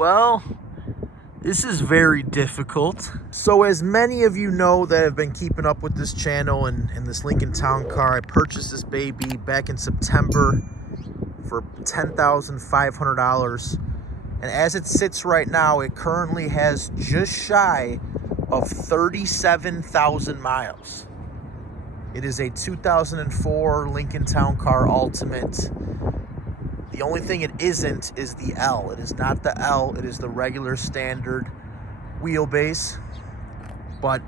Well, this is very difficult. So as many of you know that have been keeping up with this channel and this Lincoln Town Car, I purchased this baby back in September for $10,500. And as it sits right now, it currently has just shy of 37,000 miles. It is a 2004 Lincoln Town Car Ultimate. The only thing it isn't is the L. It is not the L, it is the regular standard wheelbase. But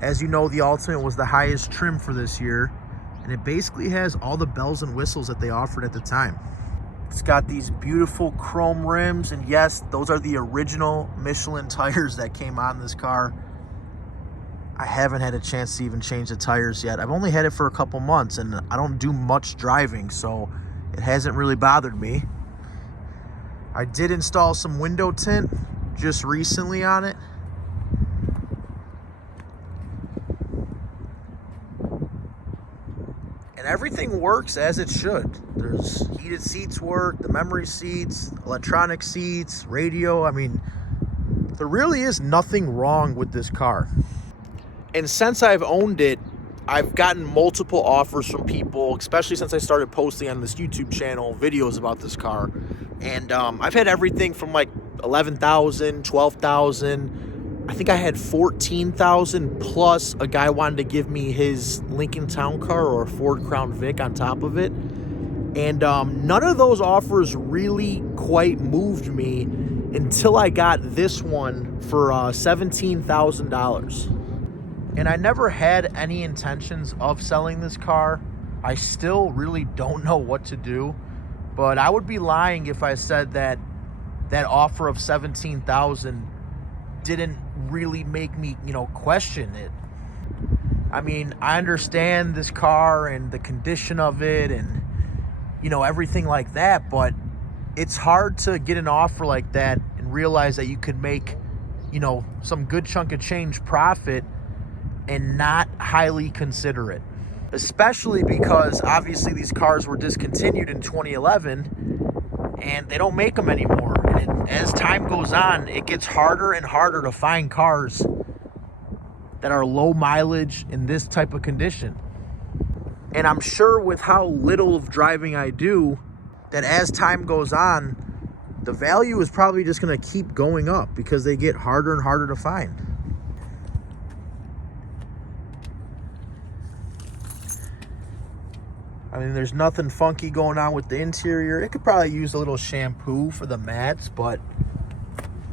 as you know, the Ultimate was the highest trim for this year, and it basically has all the bells and whistles that they offered at the time. It's got these beautiful chrome rims, and yes, those are the original Michelin tires that came on this car. I haven't had a chance to even change the tires yet. I've only had it for a couple months, and I don't do much driving, so it hasn't really bothered me. I did install some window tint just recently on it. And everything works as it should. There's heated seats work, the memory seats, electronic seats, radio. I mean, there really is nothing wrong with this car. And since I've owned it, I've gotten multiple offers from people, especially since I started posting on this YouTube channel videos about this car. And I've had everything from like 11,000, 12,000. I think I had 14,000 plus a guy wanted to give me his Lincoln Town Car or Ford Crown Vic on top of it. And none of those offers really quite moved me until I got this one for $17,000. And I never had any intentions of selling this car. I still really don't know what to do, but I would be lying if I said that that offer of $17,000 didn't really make me, question it. I mean, I understand this car and the condition of it and, everything like that, but it's hard to get an offer like that and realize that you could make, some good chunk of change profit and not highly consider it. Especially because obviously these cars were discontinued in 2011 and they don't make them anymore. And as time goes on, it gets harder and harder to find cars that are low mileage in this type of condition. And I'm sure with how little of driving I do, that as time goes on, the value is probably just going to keep going up because they get harder and harder to find. I mean, there's nothing funky going on with the interior. It could probably use a little shampoo for the mats, but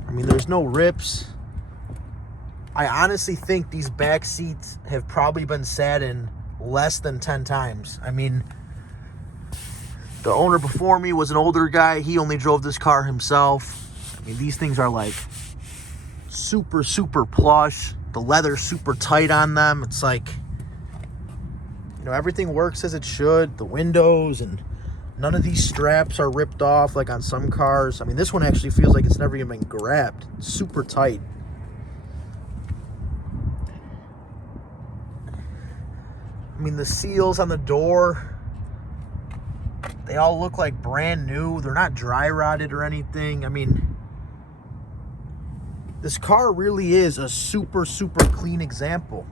I mean, there's no rips. I honestly think these back seats have probably been sat in less than 10 times. I mean, the owner before me was an older guy. He only drove this car himself. I mean, these things are like super, super plush. The leather's super tight on them. It's like, everything works as it should. The windows and none of these straps are ripped off like on some cars. I mean, this one actually feels like it's never even been grabbed. It's super tight. I mean, the seals on the door, they all look like brand new. They're not dry rotted or anything. I mean, this car really is a super, super clean example.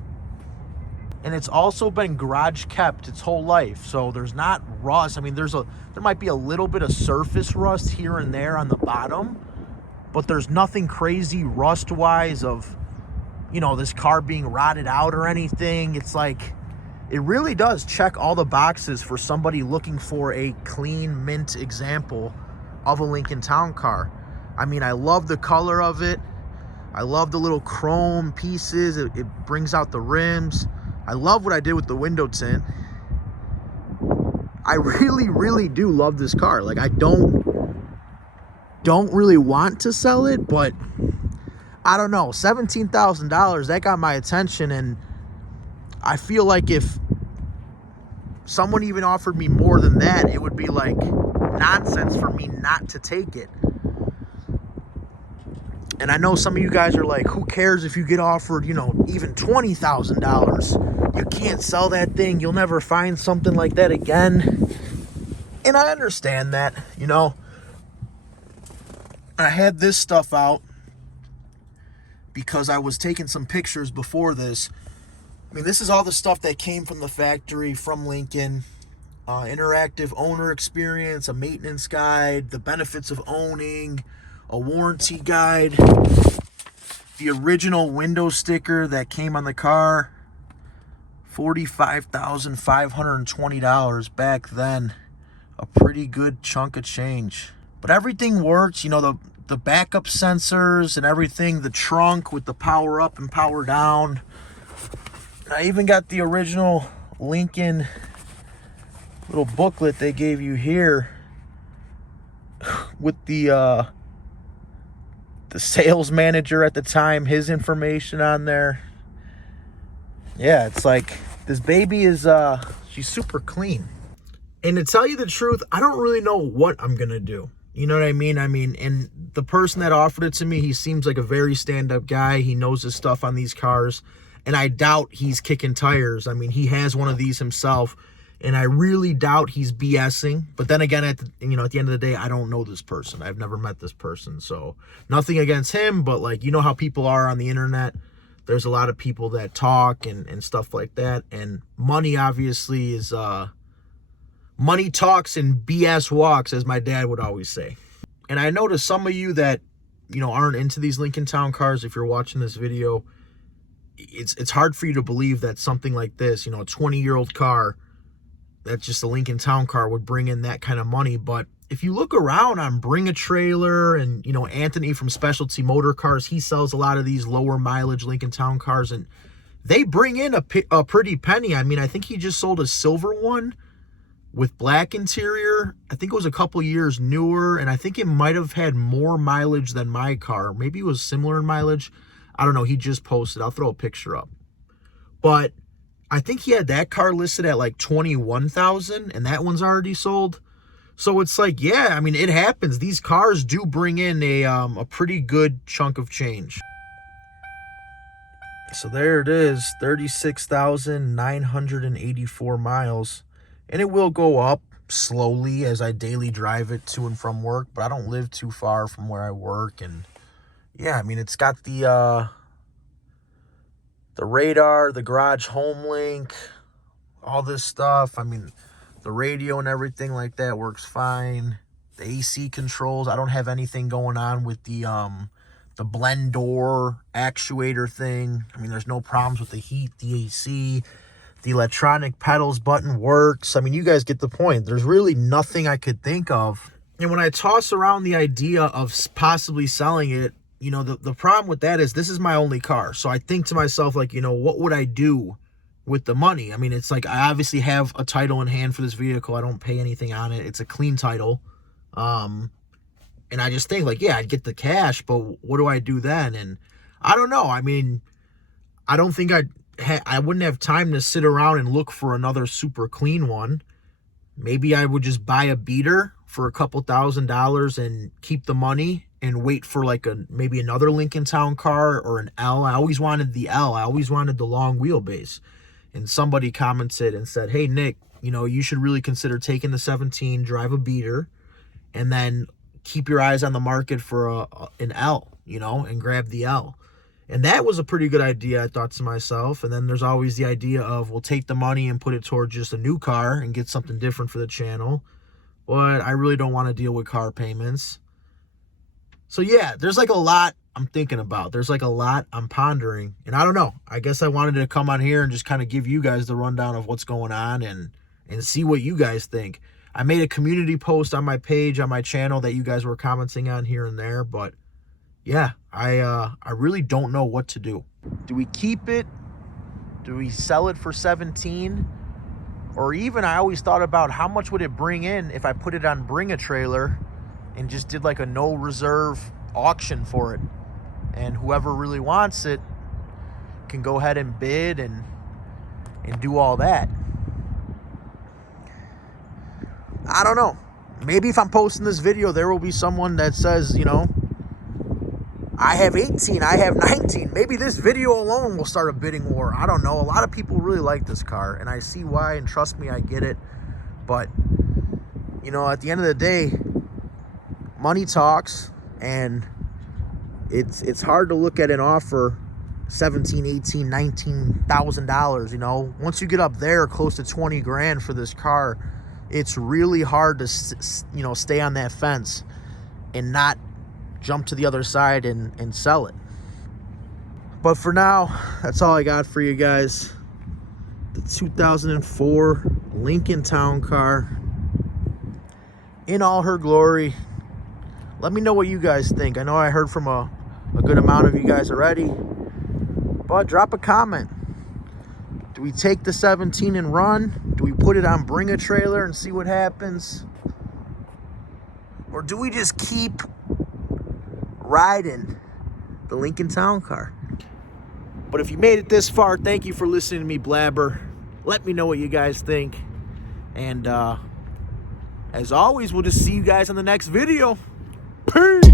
And it's also been garage kept its whole life, so there's not rust. I mean, there might be a little bit of surface rust here and there on the bottom, but there's nothing crazy rust-wise of, this car being rotted out or anything. It's like, it really does check all the boxes for somebody looking for a clean mint example of a Lincoln Town Car. I mean, I love the color of it. I love the little chrome pieces. It brings out the rims. I love what I did with the window tint. I really, really do love this car. Like, I don't really want to sell it, but I don't know. $17,000, that got my attention, and I feel like if someone even offered me more than that, it would be like nonsense for me not to take it. And I know some of you guys are like, who cares if you get offered, even $20,000? You can't sell that thing. You'll never find something like that again. And I understand that, I had this stuff out because I was taking some pictures before this. I mean, this is all the stuff that came from the factory, from Lincoln. Interactive owner experience, a maintenance guide, the benefits of owning, a warranty guide, the original window sticker that came on the car, $45,520 back then. A pretty good chunk of change. But everything works, you know, the backup sensors and everything, the trunk with the power up and power down. I even got the original Lincoln little booklet they gave you here with the sales manager at the time, his information on there. Yeah, it's like this baby is she's super clean. And to tell you the truth, I don't really know what I'm gonna do. You know what I mean? And the person that offered it to me, he seems like a very stand-up guy. He knows his stuff on these cars, and I doubt he's kicking tires. I mean, he has one of these himself, and I really doubt he's BSing. But then again, at the end of the day, I don't know this person. I've never met this person, so nothing against him. But like, you know how people are on the internet. There's a lot of people that talk and stuff like that, and money obviously is money talks and BS walks, as my dad would always say. And I know to some of you that, you know, aren't into these Lincoln Town cars, if you're watching this video, it's hard for you to believe that something like this, you know, a 20-year-old car, that's just a Lincoln Town car, would bring in that kind of money. But if you look around on Bring a Trailer and, you know, Anthony from Specialty Motorcars, he sells a lot of these lower mileage Lincoln Town cars, and they bring in a pretty penny. I mean, I think he just sold a silver one with black interior. I think it was a couple years newer, and I think it might have had more mileage than my car. Maybe it was similar in mileage. I don't know. He just posted. I'll throw a picture up. But I think he had that car listed at like $21,000, and that one's already sold. So it's like, yeah, I mean, it happens. These cars do bring in a pretty good chunk of change. So there it is, 36,984 miles. And it will go up slowly as I daily drive it to and from work, but I don't live too far from where I work. And yeah, I mean, it's got the radar, the garage home link, all this stuff. I mean, the radio and everything like that works fine. The AC controls, I don't have anything going on with the blend door actuator thing. I mean, there's no problems with the heat, the AC. The electronic pedals button works. I mean, you guys get the point. There's really nothing I could think of. And when I toss around the idea of possibly selling it, you know, the problem with that is this is my only car. So I think to myself, like, you know, what would I do with the money? I mean, it's like, I obviously have a title in hand for this vehicle. I don't pay anything on it. It's a clean title. And I just think, like, yeah, I'd get the cash, but what do I do then? And I don't know. I mean, I don't think I wouldn't have time to sit around and look for another super clean one. Maybe I would just buy a beater for a couple $1,000s and keep the money and wait for like maybe another Lincoln Town car or an L. I always wanted the L. I always wanted the long wheelbase. And somebody commented and said, hey, Nick, you know, you should really consider taking the 17, drive a beater, and then keep your eyes on the market for an L, you know, and grab the L. And that was a pretty good idea, I thought to myself. And then there's always the idea of, we'll take the money and put it towards just a new car and get something different for the channel. But I really don't want to deal with car payments. So yeah, there's like a lot I'm thinking about. There's like a lot I'm pondering. And I don't know. I guess I wanted to come on here and just kind of give you guys the rundown of what's going on and see what you guys think. I made a community post on my page, on my channel, that you guys were commenting on here and there. But yeah, I really don't know what to do. Do we keep it? Do we sell it for 17? Or even, I always thought about how much would it bring in if I put it on Bring a Trailer and just did like a no reserve auction for it. And whoever really wants it can go ahead and bid and do all that. I don't know. Maybe if I'm posting this video, there will be someone that says, you know, I have 18, I have 19. Maybe this video alone will start a bidding war. I don't know. A lot of people really like this car, and I see why, and trust me, I get it. But, you know, at the end of the day, money talks, And it's hard to look at an offer $17,000, $18,000, $19,000, you know. Once you get up there close to 20 grand for this car, it's really hard to, you know, stay on that fence and not jump to the other side and sell it. But for now, that's all I got for you guys. The 2004 Lincoln Town Car in all her glory. Let me know what you guys think. I know I heard from a good amount of you guys already, but drop a comment. Do we take the 17 and run? Do we put it on Bring a Trailer and see what happens? Or do we just keep riding the Lincoln Town Car? But if you made it this far, thank you for listening to me blabber. Let me know what you guys think. And as always, we'll just see you guys on the next video. Peace!